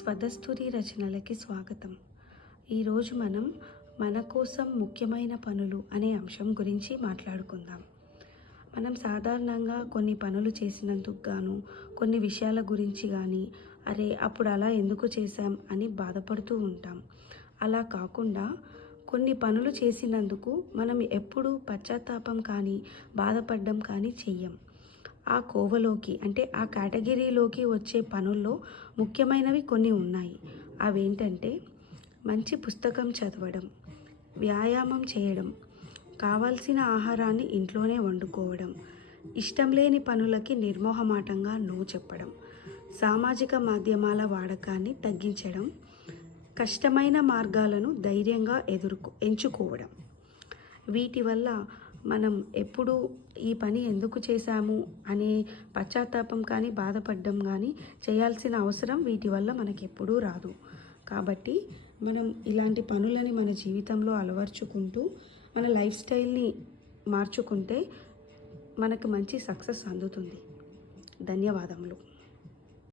స్వదస్తూరి రచనలకి స్వాగతం. ఈరోజు మనం మన కోసం ముఖ్యమైన పనులు అనే అంశం గురించి మాట్లాడుకుందాం. మనం సాధారణంగా కొన్ని పనులు చేసినందుకు గాను కొన్ని విషయాల గురించి కానీ అరే అప్పుడు అలా ఎందుకు చేశాం అని బాధపడుతూ ఉంటాం. అలా కాకుండా కొన్ని పనులు చేసినందుకు మనం ఎప్పుడూ పశ్చాత్తాపం కానీ బాధపడడం కానీ చెయ్యం. ఆ కోవలోకి అంటే ఆ కేటగిరీలోకి వచ్చే పనుల్లో ముఖ్యమైనవి కొన్ని ఉన్నాయి. అవేంటంటే మంచి పుస్తకం చదవడం, వ్యాయామం చేయడం, కావాల్సిన ఆహారాన్ని ఇంట్లోనే వండుకోవడం, ఇష్టం లేని పనులకి నిర్మోహమాటంగా నో చెప్పడం, సామాజిక మాధ్యమాల వాడకాన్ని తగ్గించడం, కష్టమైన మార్గాలను ధైర్యంగా ఎంచుకోవడం. వీటి వల్ల మనం ఎప్పుడు ఈ పని ఎందుకు చేశాము అనే పశ్చాత్తాపం కానీ బాధపడడం కానీ చేయాల్సిన అవసరం వీటి వల్ల మనకి ఎప్పుడూ రాదు. కాబట్టి మనం ఇలాంటి పనులని మన జీవితంలో అలవర్చుకుంటూ మన లైఫ్ స్టైల్ని మార్చుకుంటే మనకు మంచి సక్సెస్ అందుతుంది. ధన్యవాదములు.